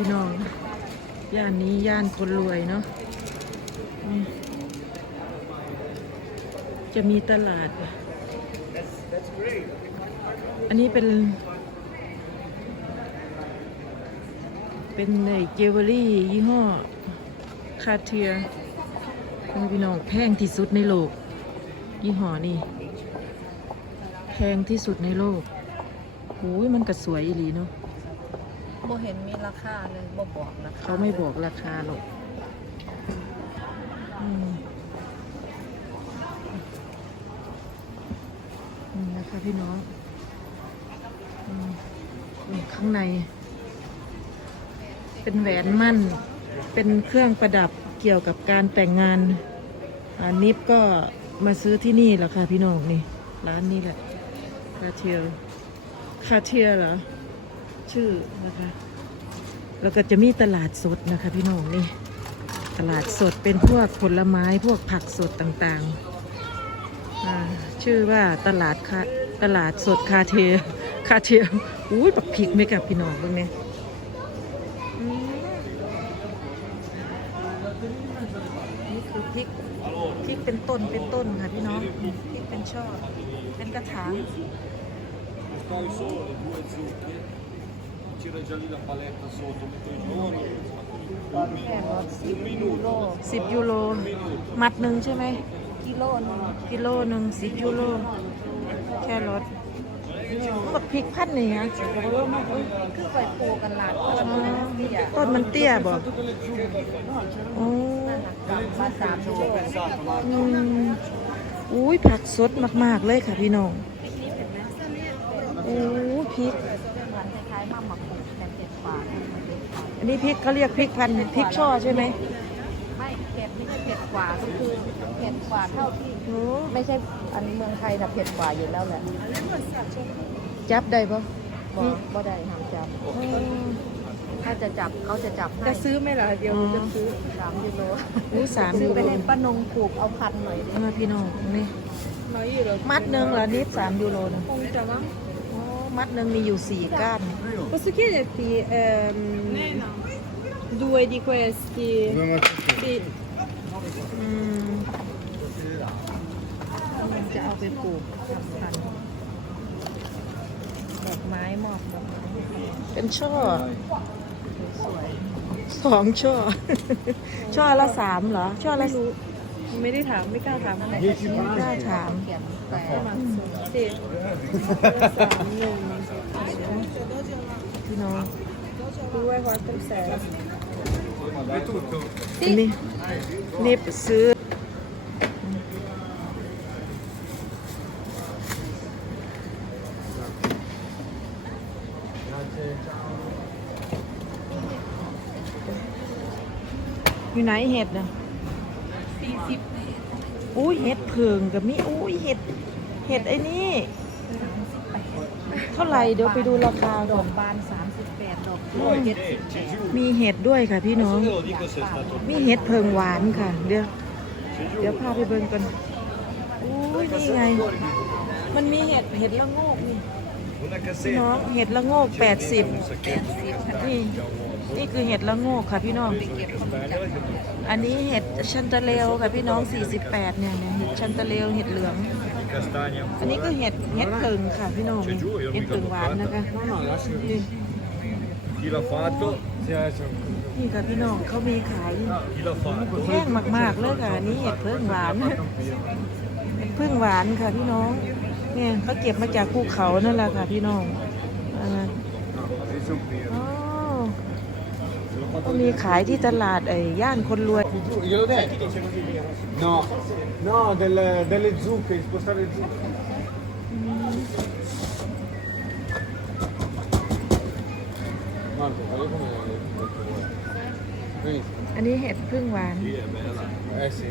พี่น้อง ย่านนี้ย่านคนรวยเนาะจะมีตลาด อันนี้เป็น เป็นในเจวเวลรี่ยี่ห้อ คาเทียพี่น้องแพงที่สุดในโลก ยี่ห้อนี่ แพงที่สุดในโลกโอ้ยมันก็สวยอีหลีเนาะ บ่เห็นมีราคาเลยบ่บอกราคาเขาไม่บอกราคาหรอกอืมนี่นะคะพี่น้องอืมนี่ข้างใน เป็นแหวนมั่น เป็นเครื่องประดับเกี่ยวกับการแต่งงานอ่านิฟก็มาซื้อที่นี่แหละค่ะพี่น้องนี่ ร้านนี้แหละคาเทียคาเทียเหรอ ชื่อนะคะ แล้วก็จะมีตลาดสดนะคะพี่น้องนี่ ตลาดสดเป็นพวกผลไม้พวกผักสดต่างๆ ชื่อว่าตลาดคาตลาดสดคาเทคาเทียอุ้ยปักพริกไหมกับพี่น้องตรงนี้อืมนี่คือพริกพริกเป็นต้นเป็นต้นค่ะพี่น้องพริกเป็นช่อเป็นกระถาง Poi solo due zucche, tira già lì la paletta sotto, metto i giorni, แค่รถสิบยูโรสิบยูโรมัดหนึ่งใช่ไหม กิโลนึงกิโลหนึ่งสิบยูโรแค่รถมันกับพริกพันนี่ฮะคือไปปลูกกันหลานก็มันเบี้ยต้นมันเตี้ยบ่โอ้มาสามโลอืมอุ้ยผักสดมาก ๆ เลยค่ะพี่น้องโอ้พริก นนี้พริกเขาเรียกพริกพันธุ์พริกช่อใช่ไหมไม่เผ็ดนี่เผ็ดกว่าก็คือเผ็ดกว่าเท่าที่โอ้ไม่ใช่อันเมืองไทยนะเผ็ดกว่าอยู่แล้วแหละจับได้ปะบ่บ่ได้ห้ามจับ ถ้าจะจับเขาจะจับให้จะซื้อไหมล่ะเดี๋ยวหนูจะซื้อสามยูโรอู้สามซื้ยูอไปโรให้ป้านงปลูกเอาพันหน่อยดิเอามาพี่น้องนี่น้อยอยู่เหรอมัดหนึ่งเหรอนิดสามยูโรนะคงจะมั้งโอ้ มัดหนึ่งมีอยู่สี่ก้าน Posso chiederti ehm, due di questi? Sì. อืมมันจะเอาไปปลูกทำพันธุ์ดอกไม้มอบดอกไม้เป็นช่อ สวยสองช่อ ช่อละสามเหรอ ช่อละไม่รู้ ไม่ได้ถามไม่กล้าถามนั่นแหละไม่กล้าถามเขียนแต่สิสามหนึ่งพี่น้อง due quattro sei อันนี่นี่ซื้ออยู่ไหนเห็ดนะสี่สิบ อุ้ยเห็ดเพิงกับมีอุ้ยเห็ดเห็ดไอ้นี่เท่าไหร่เดี๋ยวไปดูราคาดก่ออนกบานสามสิบแปดดอกเจ็ดสิบแปดมีเห็ดด้วยค่ะพี่น้อง Io lo dico se è stato มีเห็ดเพิงหวานค่ะ เดี๋ยวเดี๋ยวพาไปเบิ่งกันอุ้ยนี่ไง มันมีเห็ดเห็ดละโงกนี่ una พี่น้อง cassetta, เห็ดละโงกแปดสิบ un sacchetto, นี่ นี่คือเห็ดละโงกค่ะพี่น้อง อันนี้เห็ดชันตะเลวค่ะพี่น้อง 48 เนี่ยเนี่ยเห็ดชันตะเลวเห็ดเหลือง di castagna. อันนี้ก็เห็ดเห็ดเพิงค่ะพี่น้อง เห็ดเพิงหวานนะคะนี่ Chi l'ha fatto? นี่ค่ะพี่น้องเขามีขาย Chi l'ha fatto? แห้งมากๆเลยค่ะอันนี้เห็ดเพิงหวานเห็ดเพิงหวานค่ะพี่น้อง เนี่ยเขาเก็บมาจากภูเขานั่นแหละค่ะพี่น้องอ่าอ๋อ เขามีขายที่ตลาดไอ้ย่านคนรวย Glielo dai? No, no, delle, delle zucche, di spostare le zucche. Guarda, guarda come Vedi? อันนี้เห็ดพึ่งหวาน Eh sì.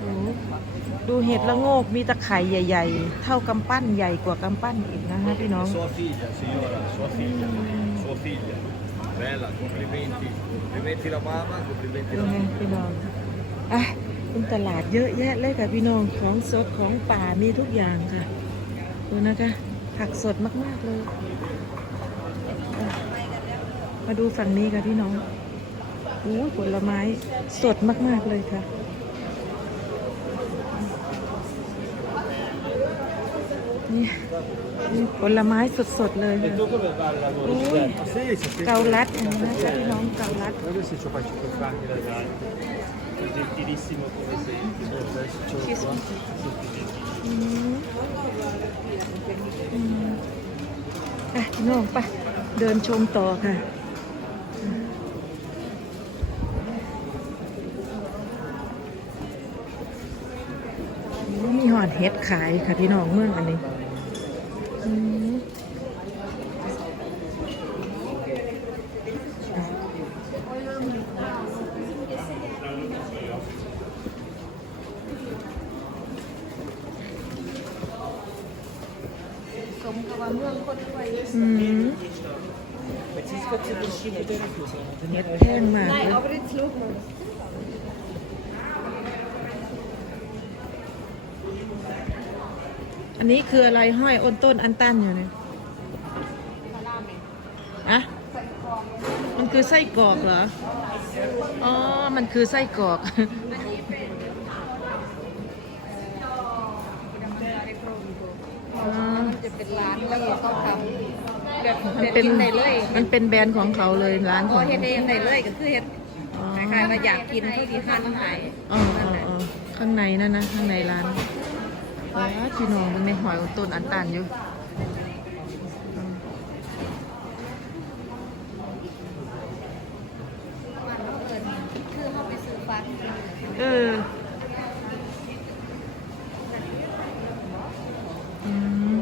ดูดูเห็ดละโงกมีตะไคร่ใหญ่ ๆ เท่ากำปั้นใหญ่กว่ากำปั้นอีกนะคะพี่น้อง Sua figlia, signora, sua figlia. Sua figlia. Bella, complimenti. Complimenti la mamma, complimenti เป็ la นไง mamma. พี่น้องอะเป็นตลาดเยอะแยะเลยค่ะพี่น้องของสดของป่ามีทุกอย่างค่ะ ดูนะคะผักสดมากๆเลยอะมาดูฝั่งนี้ค่ะพี่น้องโอ้ยผลไม้สดมากๆเลยค่ะ นี่นี่ผลไม้สดๆเลยค่ะ Tu come fare la Ui. Sì, sì, sì. เกาลัดอันนี้นะคะพี่น้องเกาลัด Guarda se ci faccio anche da dare. Gentilissimo come sempre. Adesso ce l'ho qua. อืมอืมไปพี่น้องไปเดินชมต่อค่ะโอ้มีหอดเห็ดขายค่ะพี่น้องเมืองอันนี้อืม สมกับว่าเมืองคนรวย อืมเห็ด แพงมากเลย aber jetzt schau mal. อันนี้คืออะไรห้อยอ้นต้นอันตันอยู่เนี่ยอะมันคือไส้กรอกเหรอ อ๋อ มันคือไส้กรอกอ๋อจะเป็นร้านแล้วก็เขาทำ แบบมันเป็นในเลยมันเป็นแบรนด์ของเขาเลยร้านพขอองเฮ็ดเองในเลยก็คือเฮ็ดอ๋อคล้ายๆว่าอยากกินที่ที่ทานขายอ๋ออ๋ออ๋อข้างในนั่นนะข้างในร้านว้าพี่น้องมันในหอยอ้นต้นอันตันอยู่ มันก็เอินคือเขาไปซื้อฟัน เอออืม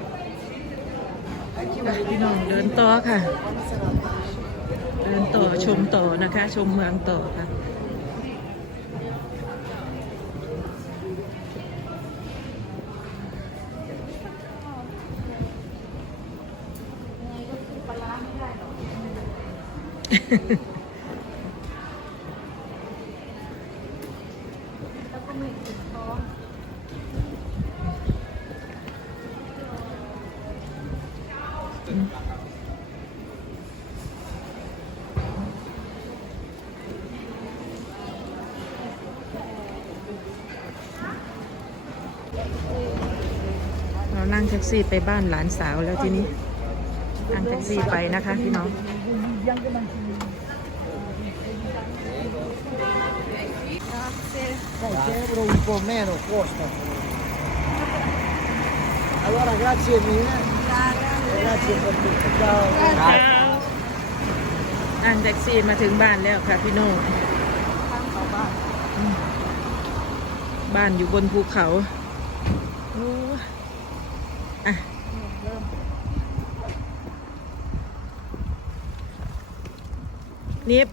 ไปพี่น้องเดินต่อค่ะ เดินต่อ ชมต่อนะคะ ชมเมืองต่อค่ะแล้วก็ไม่ถึงท้อง เรานั่ง แท็กซี่ไปบ้านหลานสาวแล้วทีนี้นั่งแท็กซี่ไปนะคะพี่น้องนั่งแท็กซี่มาถึงบ้านแล้วค่ะพี่น้องบ้านอยู่บนภูเขาโอ้อะ นิบ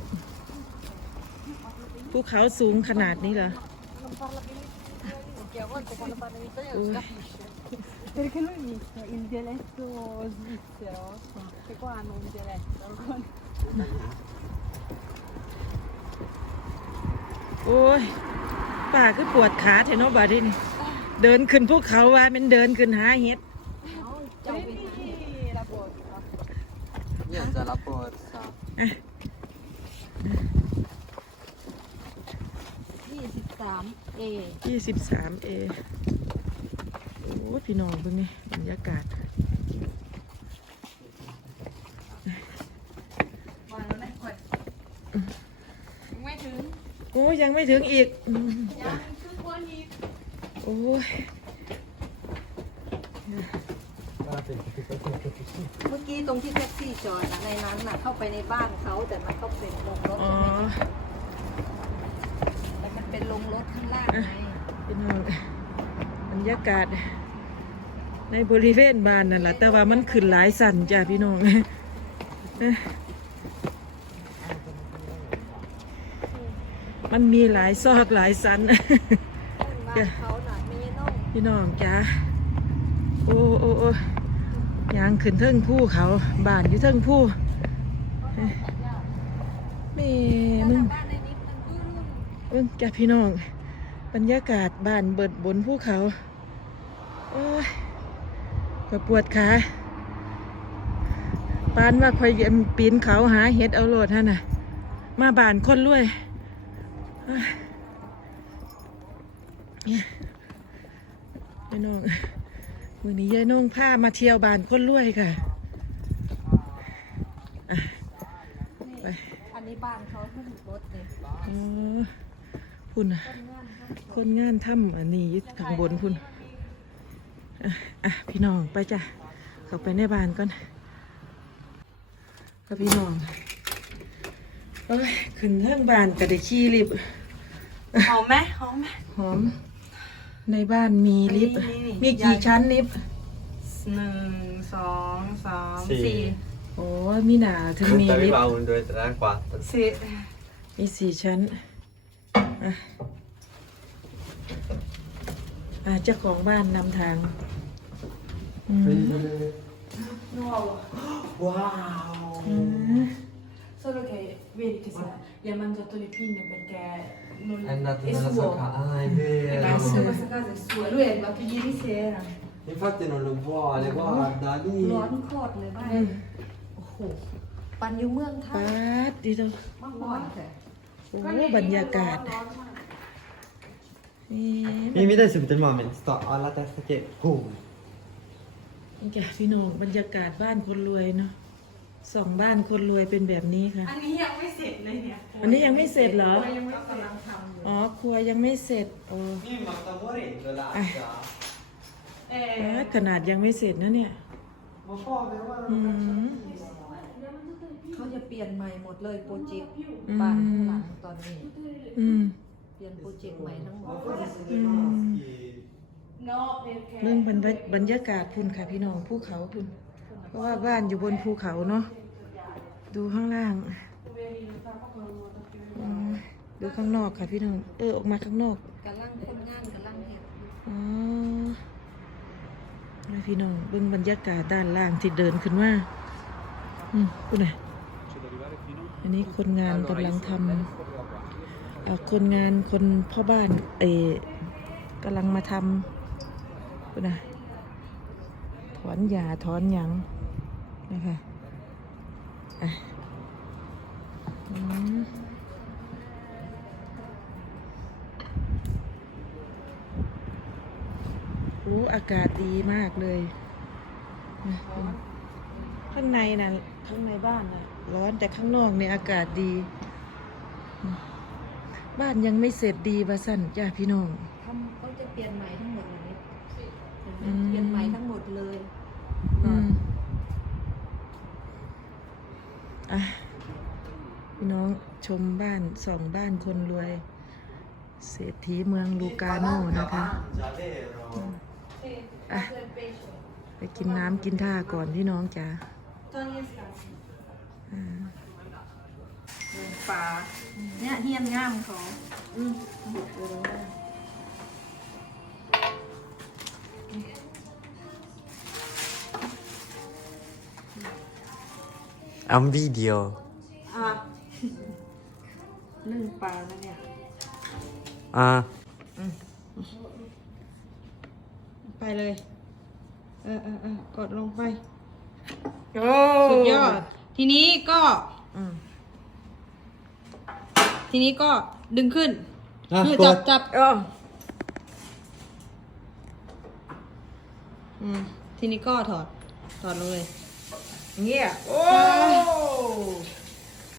ภูเขาสูงขนาดนี้เหรอโอ้ย Perché lui inizia il dialetto svizzero, che qua hanno un dialetto. โอ้ยป้าคือปวดขาเทนอบาดินี่เดินขึ้นภูเขาว่าเป็นเดินขึ้นหาเห็ด Prendi la borsa. Niente, la borsa. ยี่สิบสาม เอยี่สิบสามเอโอ้ยพี่น้องเพิ่งนี่บรรยากาศวันแล้วนะกดไม่ถึงโอ้ยยังไม่ถึงอีกอืมยังคือคนอีกโอ้ยเมื่อกี้ตรงที่แท็กซี่จอดนะในนั้นน่ะเข้าไปในบ้านเขาแต่มันก็เป็นลงรถอ๋อแต่มันเป็น ลงรถข้างล่างไงพี่น้องบรรยากาศ ในบริเวณบ้านนั่นแหละแต่ว่ามันขึ้นหลายสันจ้ะพี่น้องมันมีหลายซอกหลายสันบ้านเขาน่ะไม่น้องพี่น้องจ้าโอ้โอ้โอ้ยางขึ้นเทิงผู้เขาบ้านอยู่เทิงผู้แม่มึง เอิ้งจ้าพี่น้อง บรรยากาศบ้านเบิดบนภูเขา โอ้ยก็ปวดขาไปานว่าคอยปีนเขาหาเห็ดเอาโลดฮะน่ะ มาบ้านคนรวยเอ้ยยายน้องมือนี้ยายน้องพามาเที่ยวบ้านคนรวยค่ะนี่อันนี้บ้านเขาขึ้นรถเลยอ๋อ พุ่นน่ะคนงานถ้ำอันนี้อยึดข้างบนพุ่นอะอะพี่น้องไปจ้ะเข้าไปในบ้านก่อนก็พี่น้องเอ้ยขึ้นเทิงบ้านก็ได้ขี้ลิฟต์หอมไหมหอมไหมหอม ในบ้านมีลิฟต์นี่นี่ มีกี่ชั้นลิฟต์หนึ่งสองสามสี่ สี่โอ้ยมีหนาถึงมี Punta ลิฟ va ต์ 1, 2, 3, 4. สี่มีสี่ชั้น อะอะเจ้าของบ้านนำทางอืม Wow! Solo che vedi che se gli ha mangiato le pinne perché non È andato è nella suo. sua casa. Ah, è vero. Adesso questa casa è sua. Lui è arrivato ieri sera. Infatti non lo vuole, guarda lì. ร้อนโคตรเลยบ้านโอ้โห ปันอยู่เมืองไทป๊ายดดีจัง มากร้อนแต่ โอ้บรรยากาศนี่ Mi, mi dai subito il moment, sto alla testa che... Boom! นี่แกพี่น้องบรรยากาศบ้านคนรวยเนาะสองบ้านคนรวยเป็นแบบนี้ค่ะ อันนี้ยังไม่เสร็จเลยเนี่ยอันนี้ยังไม่เสร็จเหรอยังไม่กำลังทำอยู่อ๋อครัวยังไม่เสร็จโอ้ Mi, ma sta morendo l'acqua. เอป๊าดขนาดยังไม่เสร็จนะเนี่ย Ma povero, guarda. อืม เขาจะเปลี่ยนใหม่หมดเลยโปรเจกต์อืมบ้านข้างหลังตอนนี้ อืม เปลี่ยนโปรเจกต์ใหม่ทั้งหม Ma ด forse sono i maschi. no perché เรื่องบรรยบรรยากาศพุ่นค่ะพี่น้องภูเขาพุ่น เพราะว่าบ้านอยู่บนภูเขาเนาะ ดูข้างล่างอืมดูข้างนอกค่ะพี่น้อง เออออกมาข้างนอกกำลังคนงานกำลังเห็ดอ๋อแล้วพี่น้องเบิ่งบรรยากาศด้านล่างที่เดินขึ้นมา อืมพูดหน่อยอั นนี้คนงานกำลังทำอ่าคนงานคนพ่อบ้านเออกำลังมาทำน่อยถอนหญ้าถอนหยังนะคะอะอืมอากาศดีมากเลยนะ ข้างในนะข้างในบ้านนะร้อนแต่ข้างนอกเนี่ยอากาศดีอืมบ้านยังไม่เสร็จดีบาสั่นจ้าพี่น้องทำเขาจะเปลี่ยนใหม่ทั้งหมดเลยอืมเปลี่ยนใหม่ทั้งหมดเลยอืมอะพี่น้องชมบ้านสองบ้านคนรวย เศรษฐีเมืองลูกาโน่นะคะ Già, vero? อะไปกินน้ำกินท่าก่อนพี่น้องจ้า togli scarsi ปลาเนี่ยเฮียนง่ามเขา È un video. อะนึ่งปลาแล้วเนี่ย Ah. ไปเลย เออเออเออกดลงไป โอ้สุดยอด ทีนี้ก็ อืมทีนี้ก็ดึงขึ้นอะคือกจัดบจับเอออืมทีนี้ก็ถอด ถอดลงเลย เงี้ยโอ้